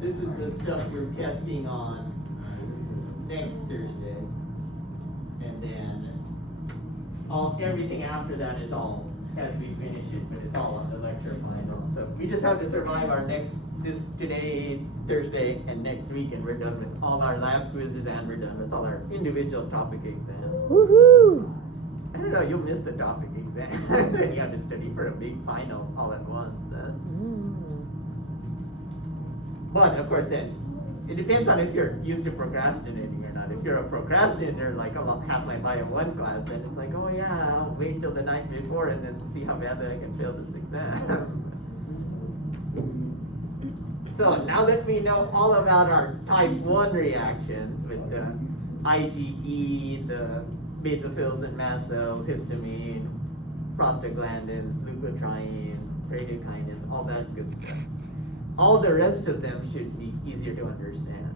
this is the stuff you're testing on next Thursday. And then everything after that is all as we finish it, but it's all on the lecture final. So we just have to survive our today, Thursday, and next week, and we're done with all our lab quizzes and we're done with all our individual topic exams. Woohoo! I don't know, you'll miss the topic exams and you have to study for a big final all at once then. But of course then, it depends on if you're used to procrastinating or not. If you're a procrastinator, like half my bio 1 class, then it's like, oh yeah, I'll wait till the night before and then see how badly I can fail this exam. So now that we know all about our type 1 reactions with the IgE, the basophils and mast cells, histamine, prostaglandins, leukotrienes, bradykinin, all that good stuff. All the rest of them should be easier to understand.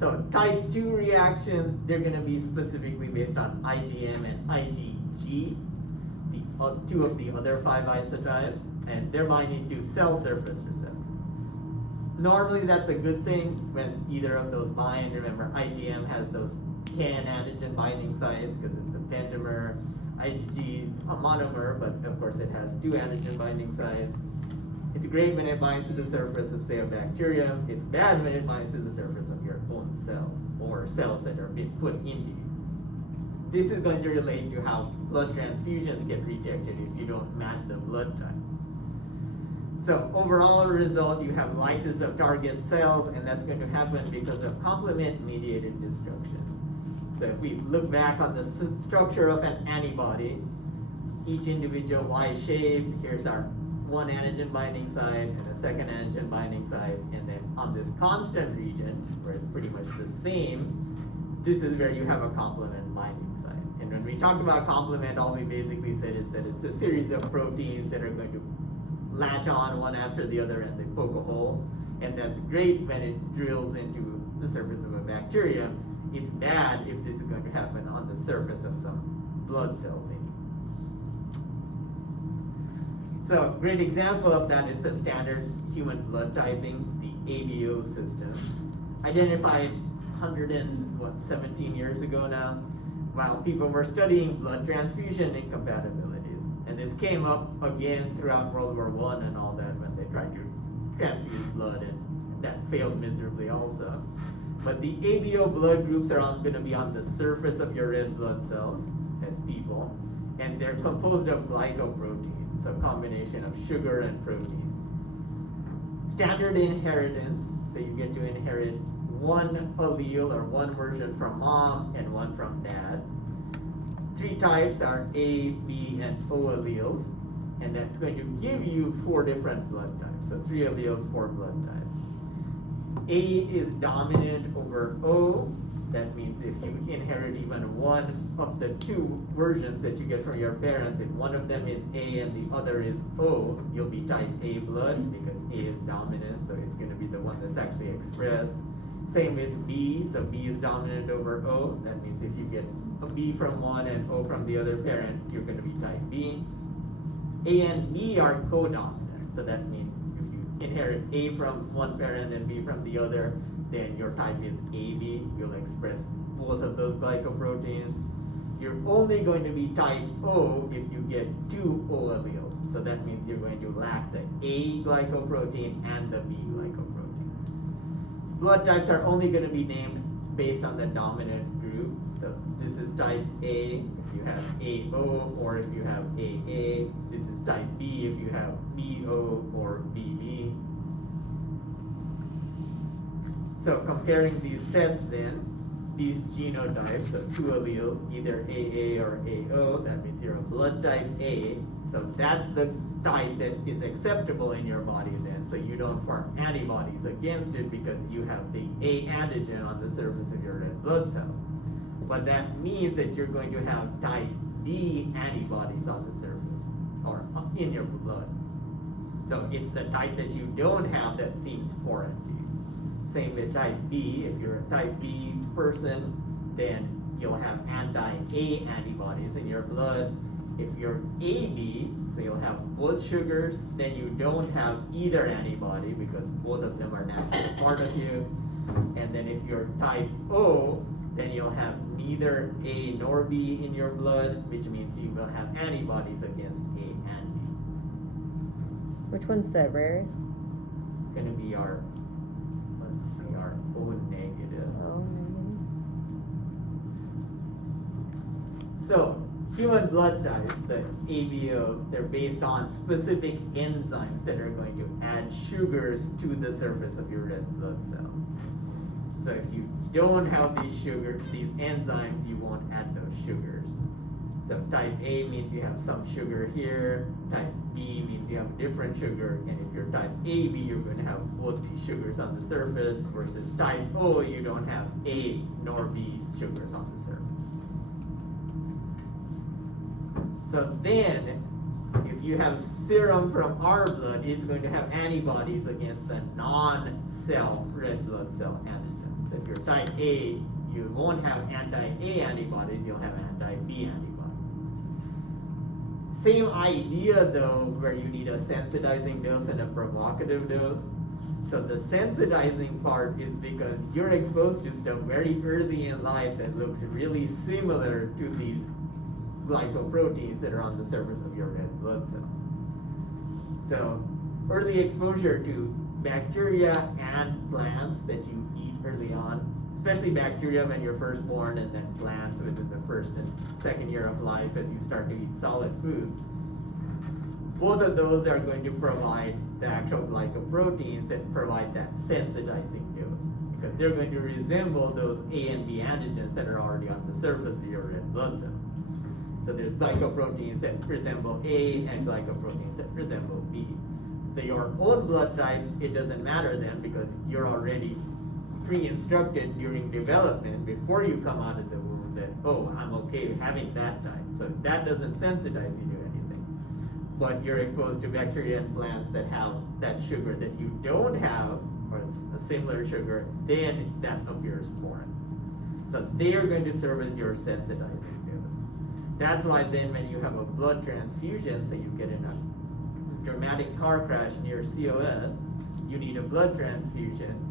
So type 2 reactions, they're going to be specifically based on IgM and IgG, the 2 of the other 5 isotypes, and they're binding to cell surface receptors. Normally that's a good thing when either of those bind. Remember, IgM has those 10 antigen binding sites because it's a pentamer. IgG is a monomer, but of course it has 2 antigen binding sites. It's great when it binds to the surface of, say, a bacterium. It's bad when it binds to the surface of your own cells or cells that are being put into you. This is going to relate to how blood transfusions get rejected if you don't match the blood type. So overall result, you have lysis of target cells, and that's going to happen because of complement-mediated destruction. So if we look back on the structure of an antibody, each individual Y-shaped, here's our 1 antigen binding site and a 2nd antigen binding site, and then on this constant region, where it's pretty much the same, this is where you have a complement binding site. And when we talked about complement, all we basically said is that it's a series of proteins that are going to latch on one after the other and they poke a hole. And that's great when it drills into the surface of a bacterium. It's bad if this is going to happen on the surface of some blood cells in you. So a great example of that is the standard human blood typing, the ABO system. Identified 117 years ago now, while people were studying blood transfusion incompatibilities. And this came up again throughout World War I and all that when they tried to transfuse blood, and that failed miserably also. But the ABO blood groups are going to be on the surface of your red blood cells as people, and they're composed of glycoproteins, so a combination of sugar and protein. Standard inheritance, so you get to inherit 1 allele or 1 version from mom and 1 from dad. 3 types are A, B, and O alleles, and that's going to give you 4 different blood types. So 3 alleles, 4 blood types. A is dominant over O. That means if you inherit even 1 of the 2 versions that you get from your parents, if one of them is A and the other is O, you'll be type A blood because A is dominant, so it's going to be the one that's actually expressed. Same with B, so B is dominant over O. That means if you get a B from one and O from the other parent, you're going to be type B. A and B are co-dominant, so that means if you inherit A from one parent and B from the other, then your type is AB. You'll express both of those glycoproteins. You're only going to be type O if you get 2 O alleles, so that means you're going to lack the A glycoprotein and the B glycoprotein. Blood types are only going to be named based on the dominant group. So this is type A if you have AO, or if you have AA. This is type B if you have BO or BB. So comparing these sets then, these genotypes of 2 alleles, either AA or AO, that means you're a blood type A. So that's the type that is acceptable in your body then. So you don't form antibodies against it because you have the A antigen on the surface of your red blood cells. But that means that you're going to have type B antibodies on the surface or in your blood. So it's the type that you don't have that seems foreign to you. Same with type B. If you're a type B person, then you'll have anti-A antibodies in your blood. If you're AB, so you'll have both sugars, then you don't have either antibody because both of them are naturally part of you. And then if you're type O, then you'll have neither A nor B in your blood, which means you will have antibodies against A and B. Which one's the rarest? It's going to be our, let's see, our O negative. Oh, negative. So, human blood types, the ABO, they're based on specific enzymes that are going to add sugars to the surface of your red blood cells. So if you don't have these sugars, these enzymes, you won't add those sugars. So type A means you have some sugar here, type B means you have a different sugar, and if you're type AB, you're going to have both these sugars on the surface, versus type O, you don't have A nor B sugars on the surface. So then, if you have serum from our blood, it's going to have antibodies against the non-cell red blood cell antigen. So if you're type A, you won't have anti-A antibodies, you'll have anti-B antibodies. Same idea though, where you need a sensitizing dose and a provocative dose. So the sensitizing part is because you're exposed to stuff very early in life that looks really similar to these glycoproteins that are on the surface of your red blood cell. So early exposure to bacteria and plants that you eat early on, especially bacteria when you're first born, and then plants within the first and second year of life as you start to eat solid foods. Both of those are going to provide the actual glycoproteins that provide that sensitizing dose, because they're going to resemble those A and B antigens that are already on the surface of your red blood cell. So there's glycoproteins that resemble A and glycoproteins that resemble B. Your own blood type, it doesn't matter then, because you're already pre-instructed during development before you come out of the womb that, oh, I'm okay with having that type. So that doesn't sensitize you to anything. But you're exposed to bacteria and plants that have that sugar that you don't have, or it's a similar sugar, then that appears foreign. So they are going to serve as your sensitizing dose. That's why then when you have a blood transfusion, say you get in a dramatic car crash near COS, you need a blood transfusion.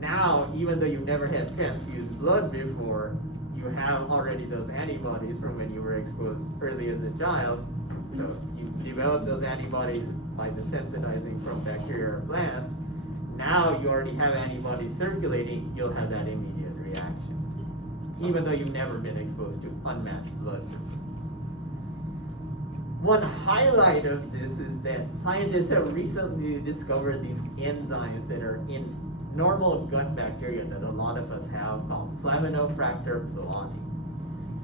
Now, even though you've never had transfused blood before, you have already those antibodies from when you were exposed early as a child. So you develop those antibodies by the sensitizing from bacteria or plants. Now you already have antibodies circulating, you'll have that immediate reaction, even though you've never been exposed to unmatched blood. One highlight of this is that scientists have recently discovered these enzymes that are in normal gut bacteria that a lot of us have, called Flaminofractor plotti.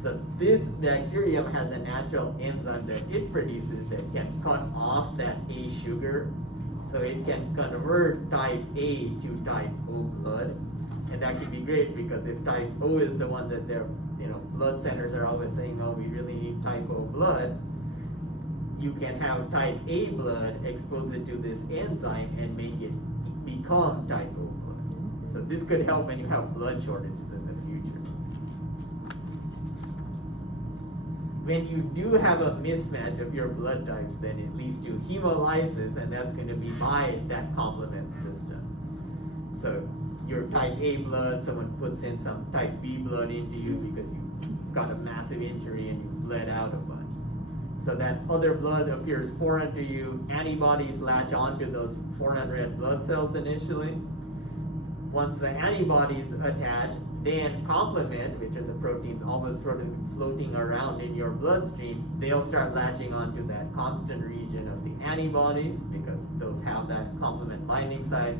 So this bacterium has a natural enzyme that it produces that can cut off that A sugar, so it can convert type A to type O blood. And that could be great, because if type O is the one that their blood centers are always saying, oh, we really need type O blood, you can have type A blood, expose it to this enzyme, and make it become type O blood. So this could help when you have blood shortages in the future. When you do have a mismatch of your blood types, then it leads to hemolysis, and that's going to be by that complement system. So your type A blood, someone puts in some type B blood into you because you got a massive injury and you bled out a bunch. So that other blood appears foreign to you. Antibodies latch onto those foreign red blood cells initially. Once the antibodies attach, then complement, which are the proteins always floating around in your bloodstream, they'll start latching onto that constant region of the antibodies, because those have that complement binding site.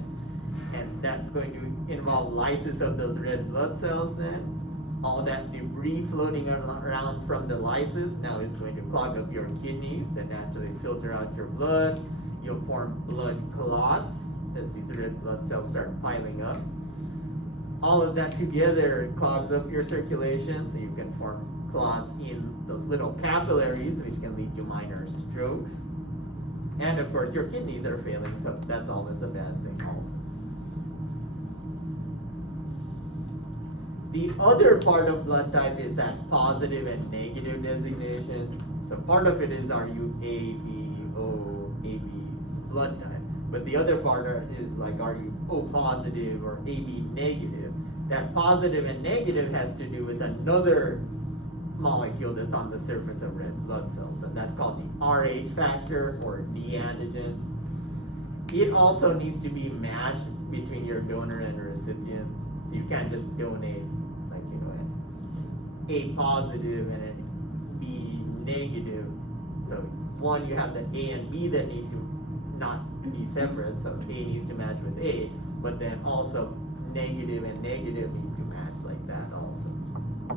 And that's going to involve lysis of those red blood cells then. All that debris floating around from the lysis now is going to clog up your kidneys that naturally filter out your blood. You'll form blood clots as these red blood cells start piling up. All of that together clogs up your circulation, so you can form clots in those little capillaries, which can lead to minor strokes. And of course, your kidneys are failing, so that's always a bad thing also. The other part of blood type is that positive and negative designation. So part of it is, are you A, B, O, AB blood type? But the other part is like, are you O positive or AB negative? That positive and negative has to do with another molecule that's on the surface of red blood cells, and that's called the Rh factor or D antigen. It also needs to be matched between your donor and recipient. So you can't just donate like, you know, an A positive and an B negative. So one, you have the A and B that need to not be separate, so A needs to match with A, but then also negative and negative need to match like that also.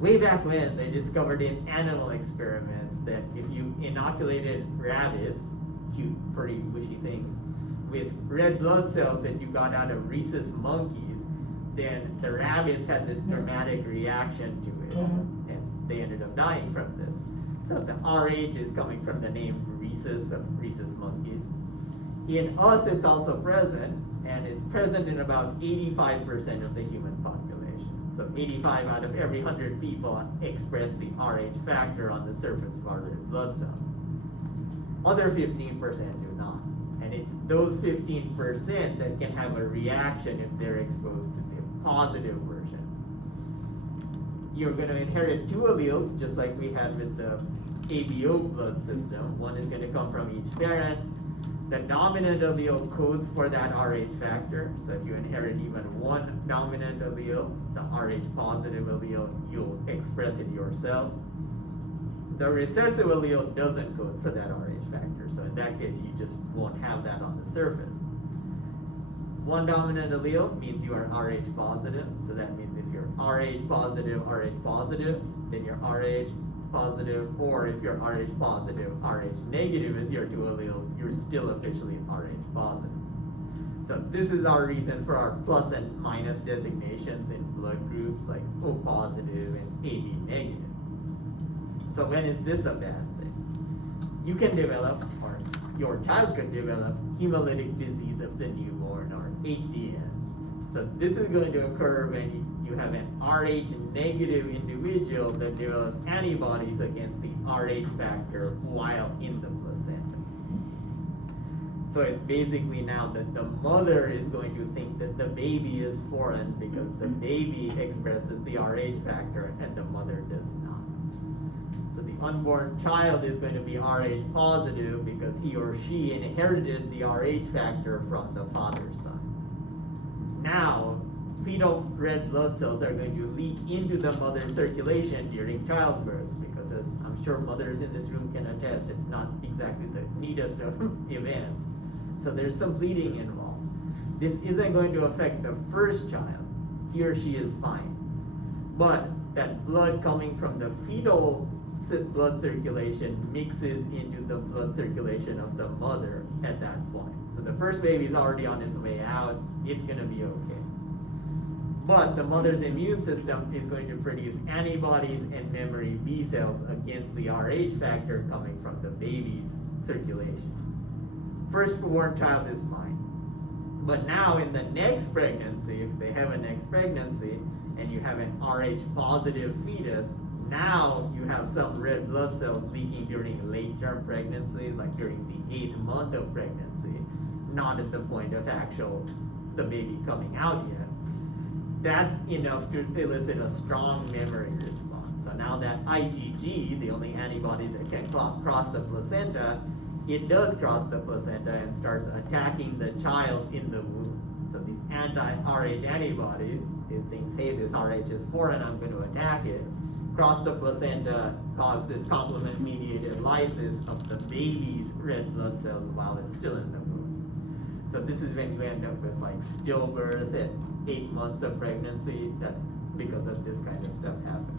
Way back when, they discovered in animal experiments that if you inoculated rabbits, cute, furry, wishy things, with red blood cells that you got out of rhesus monkeys, then the rabbits had this dramatic reaction to it, and they ended up dying from this. So the Rh is coming from the name rhesus, of rhesus monkeys. In us, it's also present, and it's present in about 85% of the human population. So 85 out of every 100 people express the Rh factor on the surface of our red blood cells. Other 15% do not. And it's those 15% that can have a reaction if they're exposed to the positive version. You're going to inherit two alleles, just like we had with the ABO blood system. One is going to come from each parent. The dominant allele codes for that Rh factor. So if you inherit even one dominant allele, the Rh positive allele, you'll express it yourself. The recessive allele doesn't code for that Rh factor. So in that case, you just won't have that on the surface. One dominant allele means you are Rh positive. So that means if you're Rh positive, then you're Rh positive, or if you're Rh positive, Rh negative is your two alleles, you're still officially Rh positive. So this is our reason for our plus and minus designations in blood groups like O positive and AB negative. So when is this a bad thing? You can develop, or your child could develop, hemolytic disease of the newborn, or HDN. So this is going to occur when you have an Rh negative individual that develops antibodies against the Rh factor while in the placenta. So it's basically now that the mother is going to think that the baby is foreign because the baby expresses the Rh factor and the mother does not. So the unborn child is going to be Rh positive because he or she inherited the Rh factor from the father's side. Now, fetal red blood cells are going to leak into the mother's circulation during childbirth, because as I'm sure mothers in this room can attest, it's not exactly the neatest of events. So there's some bleeding involved. This isn't going to affect the first child. He or she is fine. But that blood coming from the fetal blood circulation mixes into the blood circulation of the mother at that point. So the first baby is already on its way out. It's going to be okay. But the mother's immune system is going to produce antibodies and memory B cells against the Rh factor coming from the baby's circulation. Firstborn child is fine. But now in the next pregnancy, if they have a next pregnancy, and you have an Rh positive fetus, now you have some red blood cells leaking during late-term pregnancy, like during the 8th month of pregnancy, not at the point of the baby coming out yet. That's enough to elicit a strong memory response. So now that IgG, the only antibody that can cross the placenta, it does cross the placenta and starts attacking the child in the womb. So these anti-Rh antibodies, it thinks, hey, this Rh is foreign, I'm going to attack it, cross the placenta, cause this complement-mediated lysis of the baby's red blood cells while it's still in the womb. So this is when you end up with like stillbirth at 8 months of pregnancy. That's because of this kind of stuff happening.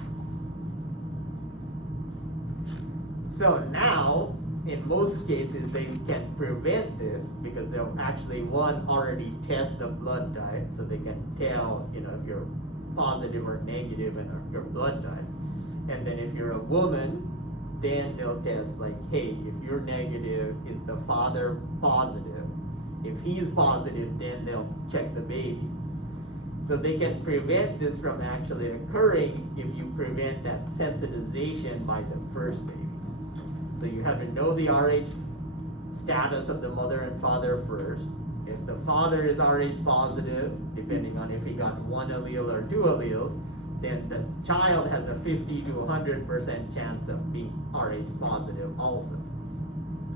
So now, in most cases, they can prevent this because they'll actually, one, already test the blood type, so they can tell, if you're positive or negative in your blood type. And then if you're a woman, then they'll test like, hey, if you're negative, is the father positive? If he's positive, then they'll check the baby. So they can prevent this from actually occurring if you prevent that sensitization by the first baby. So you have to know the Rh status of the mother and father first. If the father is Rh positive, depending on if he got one allele or two alleles, then the child has a 50 to 100% chance of being Rh positive also.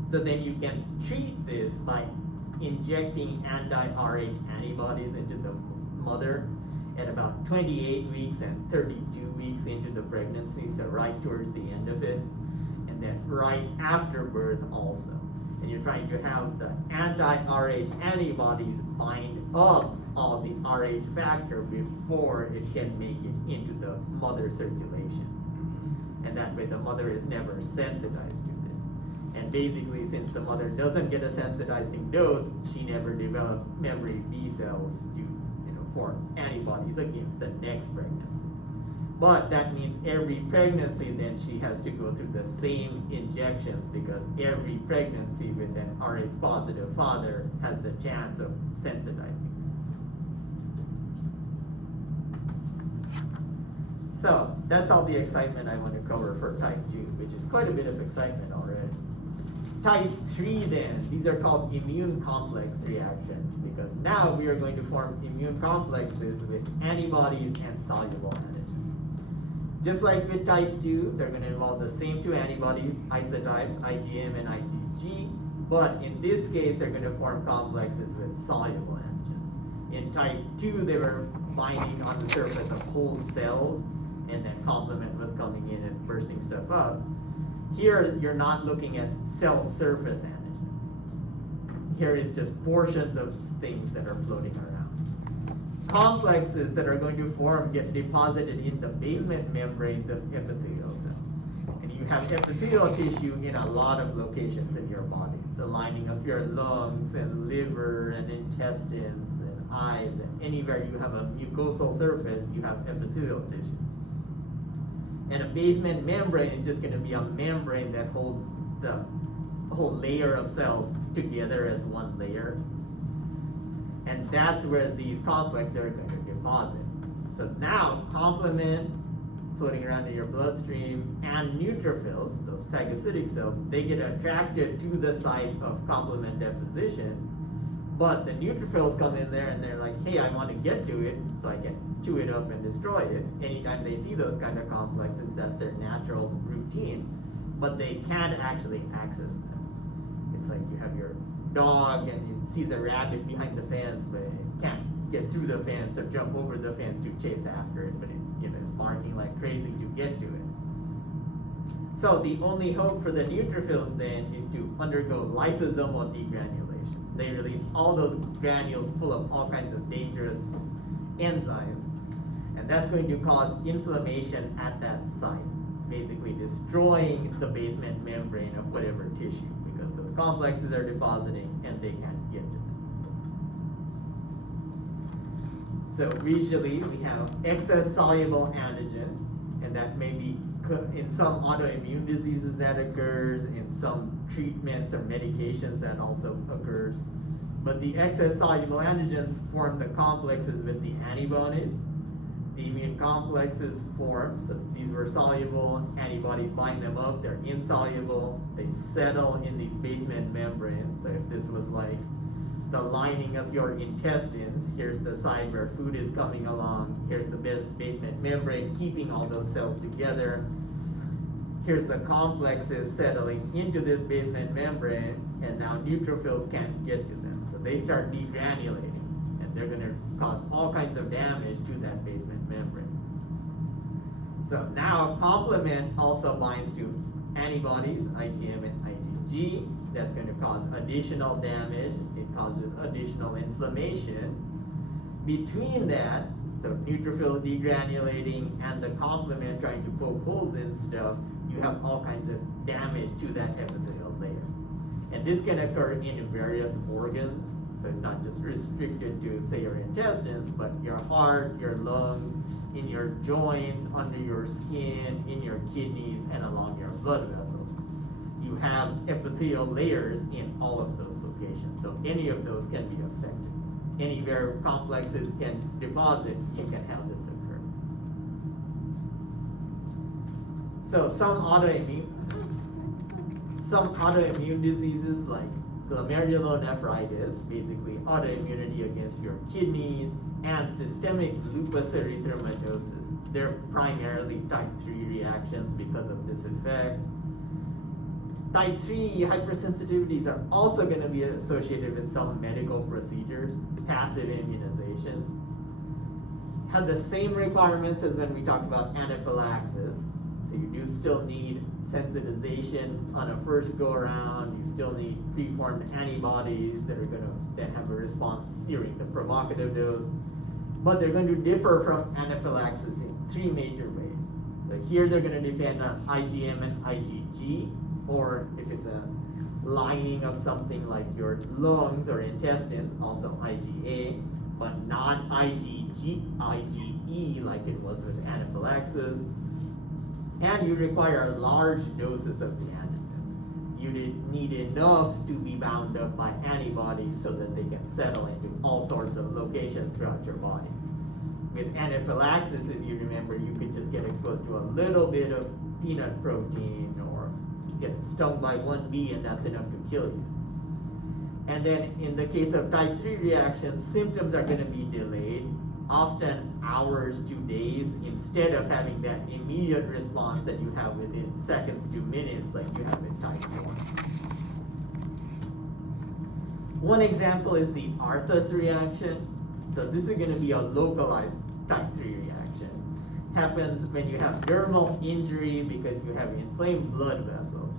So then you can treat this by injecting anti-Rh antibodies into the mother at about 28 weeks and 32 weeks into the pregnancy, so right towards the end of it, and then right after birth also. And you're trying to have the anti-Rh antibodies bind up all the Rh factor before it can make it into the mother circulation. And that way the mother is never sensitized to this. And basically, since the mother doesn't get a sensitizing dose, she never develops memory B cells to form antibodies against the next pregnancy. But that means every pregnancy then she has to go through the same injections, because every pregnancy with an Rh positive father has the chance of sensitizing. So that's all the excitement I want to cover for type 2, which is quite a bit of excitement already. Type 3 then, these are called immune complex reactions, because now we are going to form immune complexes with antibodies and soluble antigens. Just like with type 2, they're going to involve the same two antibody isotypes, IgM and IgG, but in this case they're going to form complexes with soluble antigens. In type 2, they were binding on the surface of whole cells, and then complement was coming in and bursting stuff up. Here, you're not looking at cell surface antigens. Here is just portions of things that are floating around. Complexes that are going to form get deposited in the basement membranes of epithelial cells. And you have epithelial tissue in a lot of locations in your body. The lining of your lungs and liver and intestines and eyes, and anywhere you have a mucosal surface, you have epithelial tissue. And a basement membrane is just going to be a membrane that holds the whole layer of cells together as one layer. And that's where these complexes are going to deposit. So now complement floating around in your bloodstream and neutrophils, those phagocytic cells, they get attracted to the site of complement deposition. But the neutrophils come in there and they're like, hey, I want to get to it so I can chew it up and destroy it. Anytime they see those kind of complexes, that's their natural routine. But they can't actually access them. It's like you have your dog and it sees a rabbit behind the fence, but it can't get through the fence or jump over the fence to chase after it, but it is barking like crazy to get to it. So the only hope for the neutrophils then is to undergo lysosomal degranulation. They release all those granules full of all kinds of dangerous enzymes, and that's going to cause inflammation at that site, basically destroying the basement membrane of whatever tissue, because those complexes are depositing and they can't get to them. So visually, we have excess soluble antigen, and that may be in some autoimmune diseases that occurs, in some treatments or medications that also occurs. But the excess soluble antigens form the complexes with the antibodies. The immune complexes form, so these were soluble, antibodies bind them up, they're insoluble, they settle in these basement membranes. So if this was like the lining of your intestines, here's the side where food is coming along, here's the basement membrane keeping all those cells together, here's the complexes settling into this basement membrane, and now neutrophils can't get to them. So they start degranulating, and they're going to cause all kinds of damage to that basement membrane. So now complement also binds to antibodies, IgM and IgG. That's going to cause additional damage. It causes additional inflammation. Between that, so neutrophils degranulating and the complement trying to poke holes in stuff, you have all kinds of damage to that epithelial layer. And this can occur in various organs. So it's not just restricted to, say, your intestines, but your heart, your lungs, in your joints, under your skin, in your kidneys, and along your blood vessels. You have epithelial layers in all of those locations. So any of those can be affected. Anywhere complexes can deposit, you can have this occur. some autoimmune diseases like glomerulonephritis, basically autoimmunity against your kidneys, and systemic lupus erythematosus. They're primarily type 3 reactions because of this effect. Type 3 hypersensitivities are also going to be associated with some medical procedures, passive immunizations. Have the same requirements as when we talked about anaphylaxis. So you do still need sensitization on a first go around. You still need preformed antibodies that are going to then have a response during the provocative dose. But they're going to differ from anaphylaxis in 3 major ways. So here they're going to depend on IgM and IgG, or if it's a lining of something like your lungs or intestines, also IgA, but not IgE like it was with anaphylaxis. And you require large doses of the antigens. You need enough to be bound up by antibodies so that they can settle into all sorts of locations throughout your body. With anaphylaxis, if you remember, you could just get exposed to a little bit of peanut protein or get stung by one bee, and that's enough to kill you. And then in the case of type 3 reactions, symptoms are going to be delayed, often hours to days, instead of having that immediate response that you have within seconds to minutes like you have in type 4. One example is the Arthus reaction. So this is going to be a localized type 3 reaction. Happens when you have dermal injury because you have inflamed blood vessels.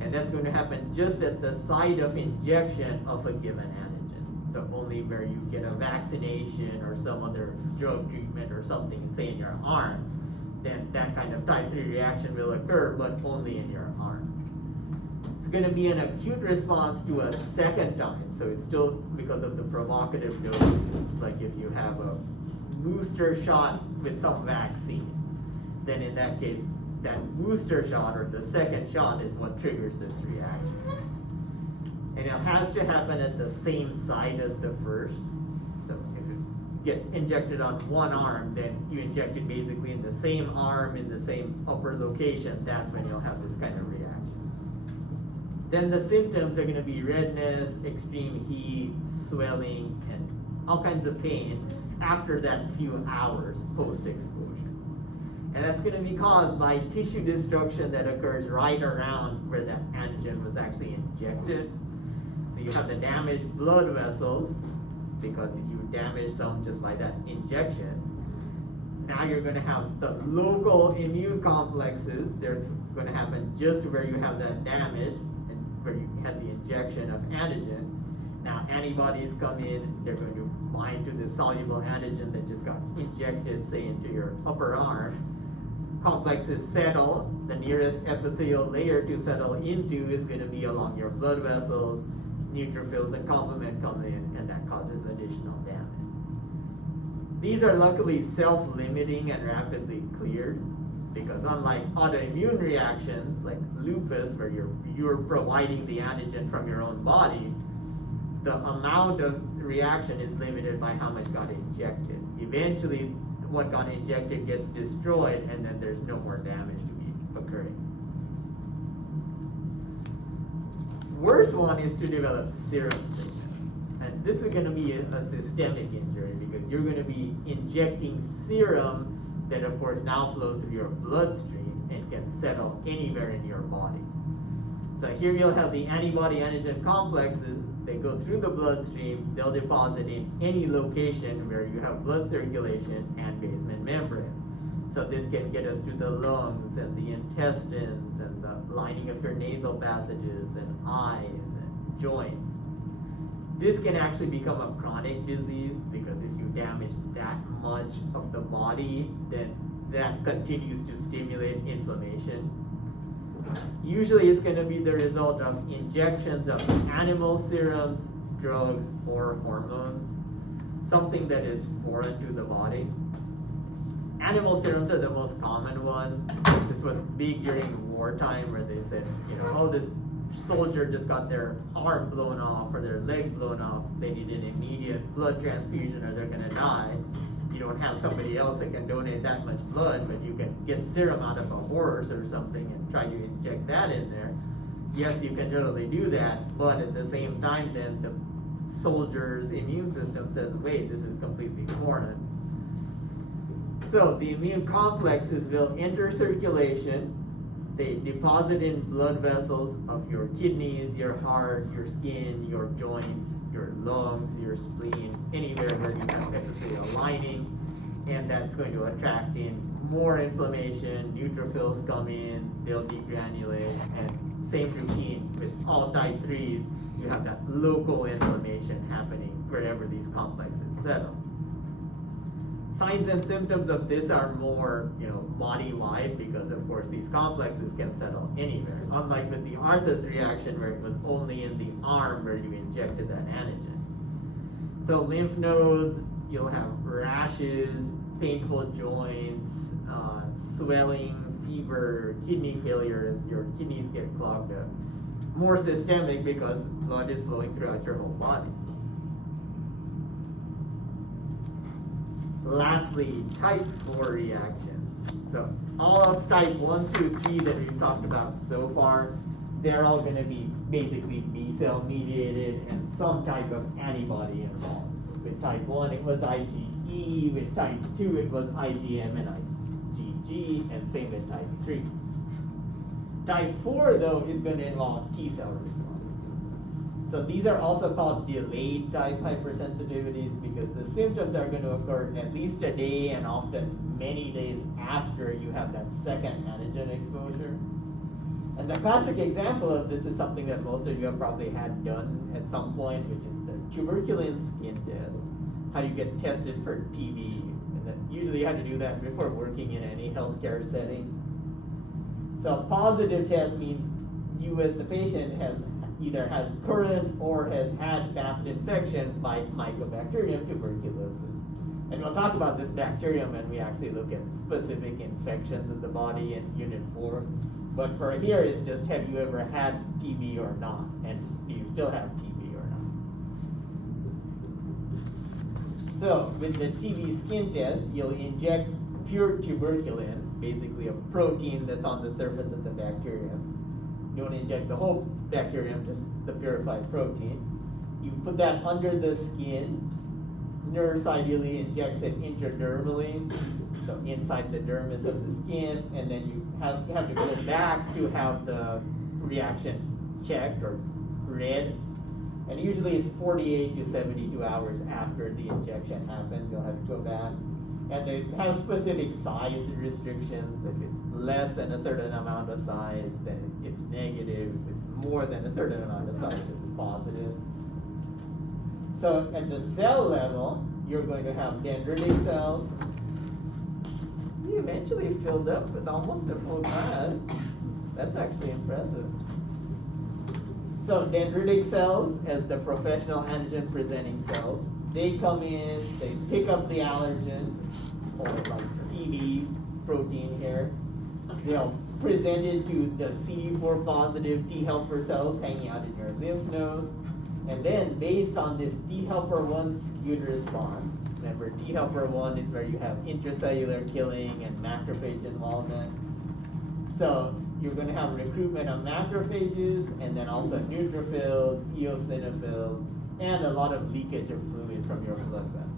And that's going to happen just at the site of injection of a given antigen. So only where you get a vaccination or some other drug treatment or something, say in your arm, then that kind of type 3 reaction will occur, but only in your arm. It's going to be an acute response to a second time. So it's still because of the provocative dose, like if you have a booster shot with some vaccine, then in that case, that booster shot or the second shot is what triggers this reaction. And it has to happen at the same site as the first. So if you get injected on one arm, then you inject it basically in the same arm, in the same upper location. That's when you'll have this kind of reaction. Then the symptoms are going to be redness, extreme heat, swelling, and all kinds of pain after that few hours post-exposure. And that's going to be caused by tissue destruction that occurs right around where that antigen was actually injected. So you have the damaged blood vessels, because you damage some just by that injection. Now you're going to have the local immune complexes. There's going to happen just where you have that damage and where you had the injection of antigen. Now antibodies come in, they're going to bind to the soluble antigen that just got injected, say, into your upper arm. Complexes settle. The nearest epithelial layer to settle into is going to be along your blood vessels. Neutrophils and complement come in, and that causes additional damage. These are luckily self-limiting and rapidly cleared, because unlike autoimmune reactions like lupus, where you're providing the antigen from your own body, the amount of reaction is limited by how much got injected. Eventually, what got injected gets destroyed, and then there's no more damage to be occurring. Worst one is to develop serum sickness. And this is going to be a systemic injury, because you're going to be injecting serum that, of course, now flows through your bloodstream and can settle anywhere in your body. So here you'll have the antibody-antigen complexes. They go through the bloodstream, they'll deposit in any location where you have blood circulation and basement membranes. So this can get us to the lungs and the intestines and the lining of your nasal passages and eyes and joints. This can actually become a chronic disease, because if you damage that much of the body, then that continues to stimulate inflammation. Usually it's going to be the result of injections of animal serums, drugs, or hormones, something that is foreign to the body. Animal serums are the most common one. This was big during wartime, where they said, oh, this soldier just got their arm blown off or their leg blown off. They need an immediate blood transfusion or they're going to die. You don't have somebody else that can donate that much blood, but you can get serum out of a horse or something and try to inject that in there. yes, you can totally do that, but at the same time, then the soldier's immune system says, wait, this is completely foreign. So the immune complexes will enter circulation. They deposit in blood vessels of your kidneys, your heart, your skin, your joints, your lungs, your spleen, anywhere where you have epithelial lining, and that's going to attract in more inflammation. Neutrophils come in, they'll degranulate, and same routine with all type 3s. You have that local inflammation happening wherever these complexes settle. Signs and symptoms of this are more, body-wide, because of course these complexes can settle anywhere. Unlike with the Arthus reaction, where it was only in the arm where you injected that antigen. So lymph nodes, you'll have rashes, painful joints, swelling, fever, kidney failure as your kidneys get clogged up. More systemic because blood is flowing throughout your whole body. Lastly, type 4 reactions. So all of type 1 through 3 that we've talked about so far, they're all going to be basically B-cell mediated and some type of antibody involved. With type 1 it was IgE, with type 2 it was IgM and IgG, and same with type 3. Type 4 though is going to involve T-cell response. So these are also called delayed type hypersensitivities because the symptoms are going to occur at least a day and often many days after you have that second antigen exposure. And the classic example of this is something that most of you have probably had done at some point, which is the tuberculin skin test. How you get tested for TB. And that usually you had to do that before working in any healthcare setting. So a positive test means you as the patient either has current or has had past infection by Mycobacterium tuberculosis. And we'll talk about this bacterium when we actually look at specific infections of the body in Unit 4. But for here, it's just, have you ever had TB or not? And do you still have TB or not? So with the TB skin test, you'll inject pure tuberculin, basically a protein that's on the surface of the bacterium. You don't inject the whole bacterium, just the purified protein. You put that under the skin. Nurse ideally injects it intradermally, so inside the dermis of the skin, and then you have to go back to have the reaction checked or read. And usually it's 48 to 72 hours after the injection happens, you'll have to go back. And they have specific size restrictions. If it's less than a certain amount of size, then it's negative. If it's more than a certain amount of size, it's positive. So at the cell level, you're going to have dendritic cells. You eventually filled up with almost a full class. That's actually impressive. So dendritic cells, as the professional antigen presenting cells, they come in, they pick up the allergen, or like TB protein here. They'll present it to the CD4 positive T helper cells hanging out in your lymph nodes. And then based on this T helper 1 skewed response, remember T helper 1 is where you have intracellular killing and macrophage involvement. So you're going to have recruitment of macrophages and then also neutrophils, eosinophils, and a lot of leakage of fluid from your blood vessels.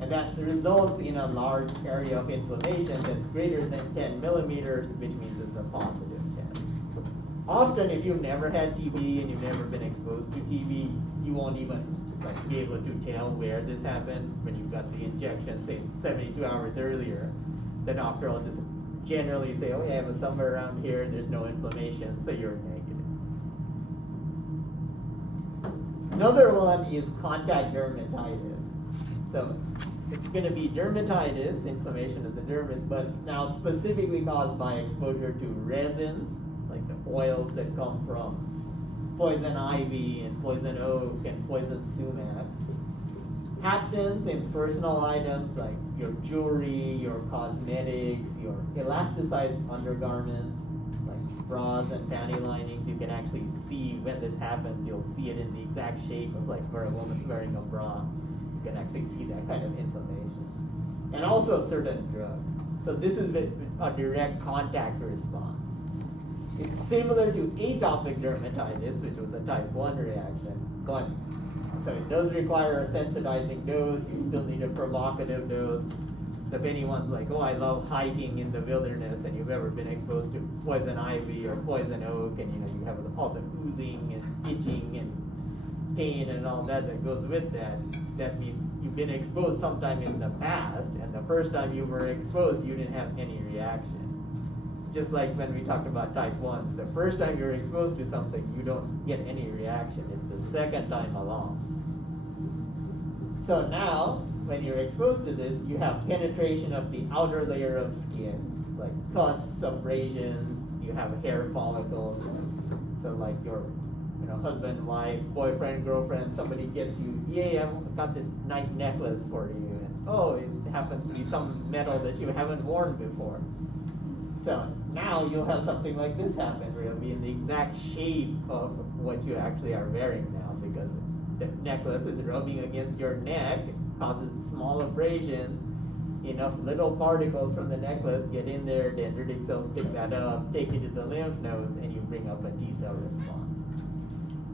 And that results in a large area of inflammation that's greater than 10 millimeters, which means it's a positive test. Often, if you've never had TB and you've never been exposed to TB, you won't even be able to tell where this happened when you got the injection, say 72 hours earlier. The doctor will just generally say, oh yeah, it was somewhere around here, there's no inflammation, so you're negative. Another one is contact dermatitis. So it's going to be dermatitis, inflammation of the dermis, but now specifically caused by exposure to resins, like the oils that come from poison ivy and poison oak and poison sumac. Haptens in personal items like your jewelry, your cosmetics, your elasticized undergarments, like bras and panty linings. You can actually see when this happens, you'll see it in the exact shape of like where a woman's wearing a bra. You can actually see that kind of inflammation. And also certain drugs. So this is a direct contact response. It's similar to atopic dermatitis, which was a type 1 reaction, but so it does require a sensitizing dose. You still need a provocative dose. So if anyone's like, oh, I love hiking in the wilderness, and you've ever been exposed to poison ivy or poison oak, and you have all the oozing and itching and pain and all that goes with that, that means you've been exposed sometime in the past, and the first time you were exposed, you didn't have any reaction. Just like when we talked about type 1s, the first time you're exposed to something, you don't get any reaction. It's the second time along. So now, when you're exposed to this, you have penetration of the outer layer of skin, like cuts, abrasions, you have hair follicles. So like your husband, wife, boyfriend, girlfriend, somebody gets you, yay, I've got this nice necklace for you. And oh, it happens to be some metal that you haven't worn before. So now you'll have something like this happen, where it'll be in the exact shape of what you actually are wearing now, because the necklace is rubbing against your neck, causes small abrasions, enough little particles from the necklace get in there, dendritic cells pick that up, take it to the lymph nodes, and you bring up a T cell response.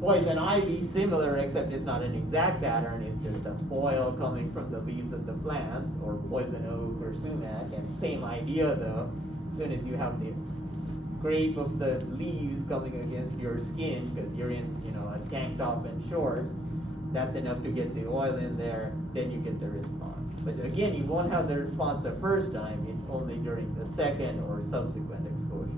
Poison ivy, similar, except it's not an exact pattern, it's just the oil coming from the leaves of the plants, or poison oak or sumac, and same idea though. As soon as you have the scrape of the leaves coming against your skin, because you're in a tank top and shorts, that's enough to get the oil in there, then you get the response. But again, you won't have the response the first time, it's only during the second or subsequent exposure.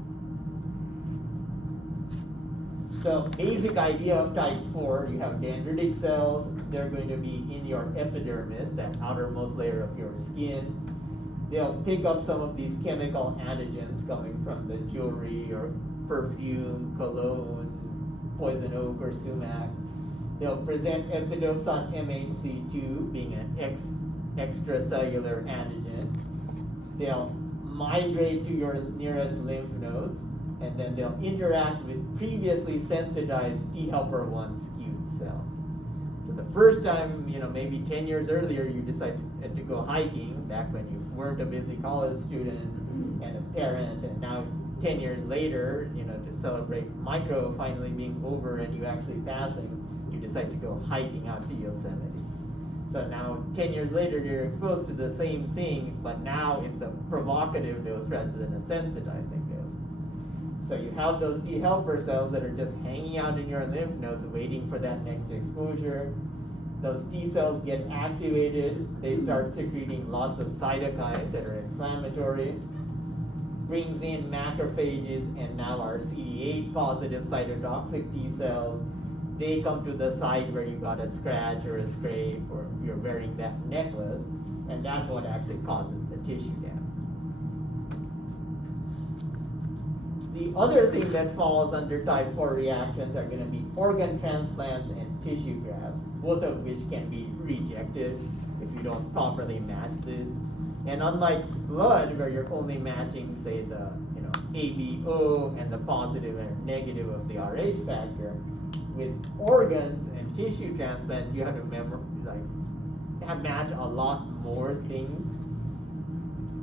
So basic idea of type 4, you have dendritic cells, they're going to be in your epidermis, that outermost layer of your skin. They'll pick up some of these chemical antigens coming from the jewelry or perfume, cologne, poison oak or sumac. They'll present epitopes on MHC2, being an extracellular antigen. They'll migrate to your nearest lymph nodes, and then they'll interact with previously sensitized T helper 1 skewed cells. So the first time, maybe 10 years earlier, you decided to go hiking, back when you weren't a busy college student and a parent, and now 10 years later, to celebrate micro finally being over and you actually passing, you decide to go hiking out to Yosemite. So now 10 years later, you're exposed to the same thing, but now it's a provocative dose rather than a sensitizing dose. So you have those T helper cells that are just hanging out in your lymph nodes waiting for that next exposure. Those T cells get activated, they start secreting lots of cytokines that are inflammatory, brings in macrophages and now our CD8 positive cytotoxic T cells. They come to the site where you got a scratch or a scrape or you're wearing that necklace, and that's what actually causes the tissue damage. The other thing that falls under type 4 reactions are going to be organ transplants and tissue grafts, both of which can be rejected if you don't properly match this. And unlike blood, where you're only matching, say, the ABO and the positive and negative of the Rh factor, with organs and tissue transplants, you have to match a lot more things.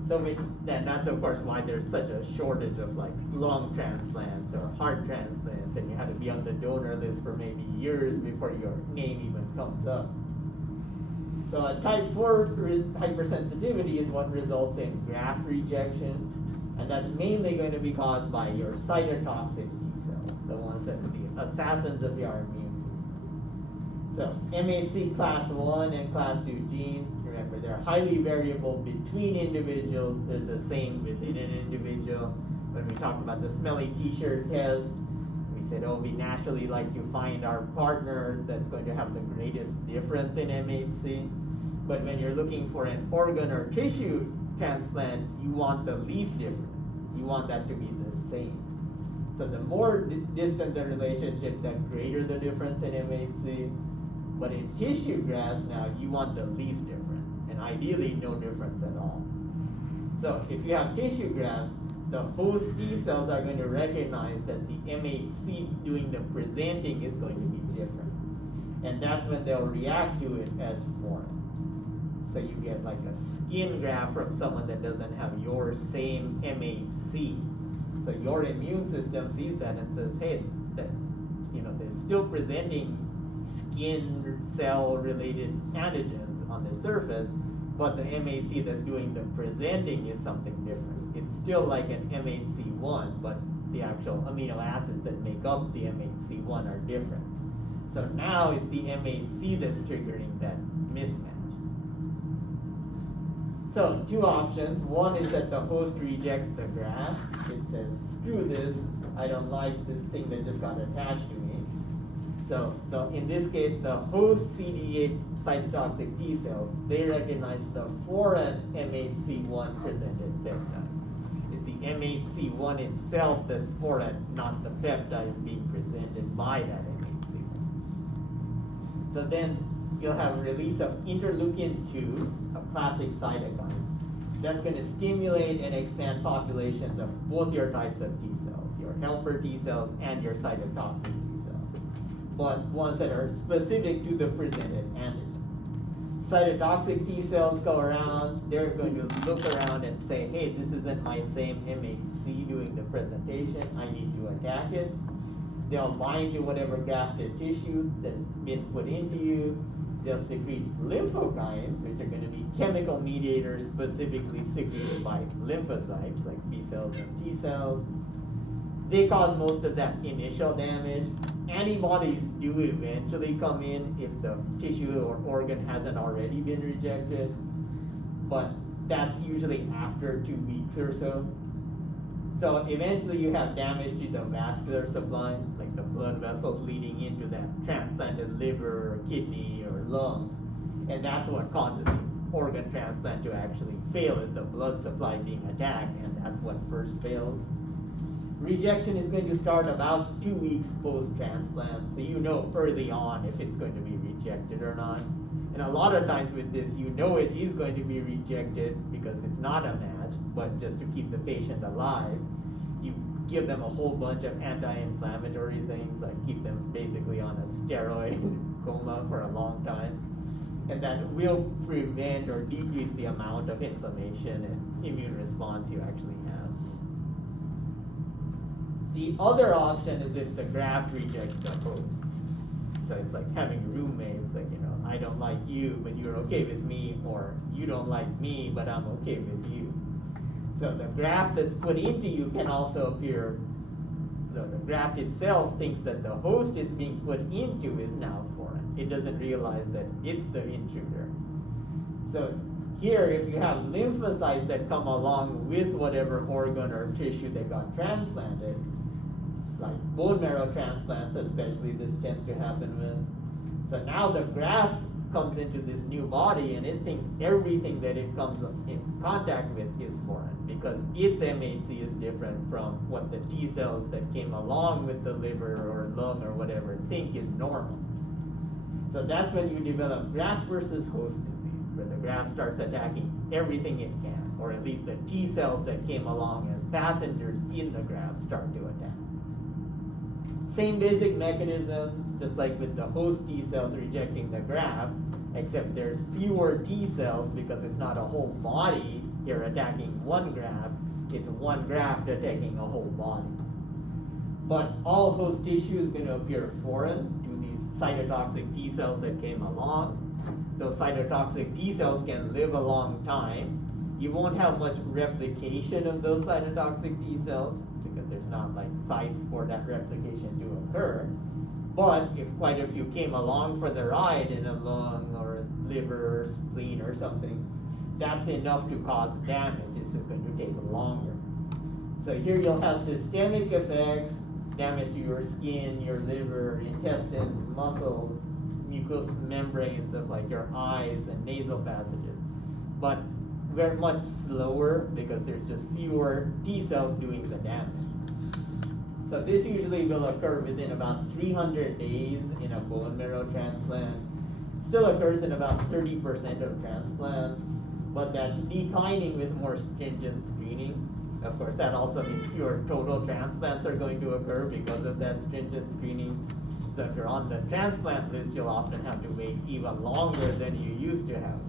So that's of course why there's such a shortage of lung transplants or heart transplants, and you have to be on the donor list for maybe years before your name even comes up. So a type 4 hypersensitivity is what results in graft rejection, and that's mainly going to be caused by your cytotoxic T cells, the ones that are the assassins of your immune system. So MHC class 1 and class 2 genes, remember, they're highly variable between individuals. They're the same within an individual. When we talked about the smelly t-shirt test, we said, oh, we naturally like to find our partner that's going to have the greatest difference in MHC. But when you're looking for an organ or tissue transplant, you want the least difference. You want that to be the same. So the more distant the relationship, the greater the difference in MHC. But in tissue grafts now, you want the least difference, and ideally no difference at all. So if you have tissue grafts, the host T cells are going to recognize that the MHC doing the presenting is going to be different. And that's when they'll react to it as foreign. So you get like a skin graft from someone that doesn't have your same MHC. So your immune system sees that and says, hey, that, they're still presenting skin cell related antigens on the surface, but the MHC that's doing the presenting is something different. It's still like an MHC1, but the actual amino acids that make up the MHC1 are different. So now it's the MHC that's triggering that mismatch. So two options. One is that the host rejects the graft. It says, screw this, I don't like this thing that just got attached to me. So in this case, the host CD8 cytotoxic T cells, they recognize the foreign MHC1 presented peptide. It's the MHC1 itself that's foreign, not the peptides being presented by that MHC1. So then you'll have a release of interleukin-2, a classic cytokine. That's going to stimulate and expand populations of both your types of T cells, your helper T cells and your cytotoxic T cells, but ones that are specific to the presented antigen. Cytotoxic T cells go around, they're going to look around and say, hey, this isn't my same MHC doing the presentation, I need to attack it. They'll bind to whatever grafted tissue that's been put into you. They'll secrete lymphokines, which are going to be chemical mediators specifically secreted by lymphocytes, like B cells and T cells. They cause most of that initial damage. Antibodies do eventually come in if the tissue or organ hasn't already been rejected, but that's usually after 2 weeks or so. So eventually you have damage to the vascular supply, like the blood vessels leading into that transplanted liver or kidney or lungs. And that's what causes the organ transplant to actually fail, is the blood supply being attacked, and that's what first fails. Rejection is going to start about 2 weeks post-transplant, so you know early on if it's going to be rejected or not. And a lot of times with this, you know it is going to be rejected because it's not a match, but just to keep the patient alive, you give them a whole bunch of anti-inflammatory things, like keep them basically on a steroid coma for a long time. And that will prevent or decrease the amount of inflammation and immune response you actually have. The other option is if the graft rejects the host. So it's like having roommates, like, I don't like you, but you're okay with me, or you don't like me, but I'm okay with you. So the graft that's put into you can also appear, the graft itself thinks that the host it's being put into is now foreign. It doesn't realize that it's the intruder. So here, if you have lymphocytes that come along with whatever organ or tissue that got transplanted, like bone marrow transplants especially, this tends to happen with. So now the graft comes into this new body and it thinks everything that it comes in contact with is foreign, because its MHC is different from what the T cells that came along with the liver or lung or whatever think is normal. So that's when you develop graft versus host disease, where the graft starts attacking everything it can, or at least the T cells that came along as passengers in the graft start to attack. Same basic mechanism, just like with the host T cells rejecting the graft, except there's fewer T cells because it's not a whole body here attacking one graft, it's one graft attacking a whole body. But all host tissue is going to appear foreign to these cytotoxic T cells that came along. Those cytotoxic T cells can live a long time. You won't have much replication of those cytotoxic T cells because there's not like sites for that replication to occur. But if quite a few came along for the ride in a lung or a liver or spleen or something, that's enough to cause damage. It's just going to take longer. So here you'll have systemic effects, damage to your skin, your liver, intestines, muscles, mucous membranes of like your eyes and nasal passages. But very much slower because there's just fewer T cells doing the damage. So this usually will occur within about 300 days in a bone marrow transplant. Still occurs in about 30% of transplants, but that's declining with more stringent screening. Of course, that also means fewer total transplants are going to occur because of that stringent screening. So if you're on the transplant list, you'll often have to wait even longer than you used to have.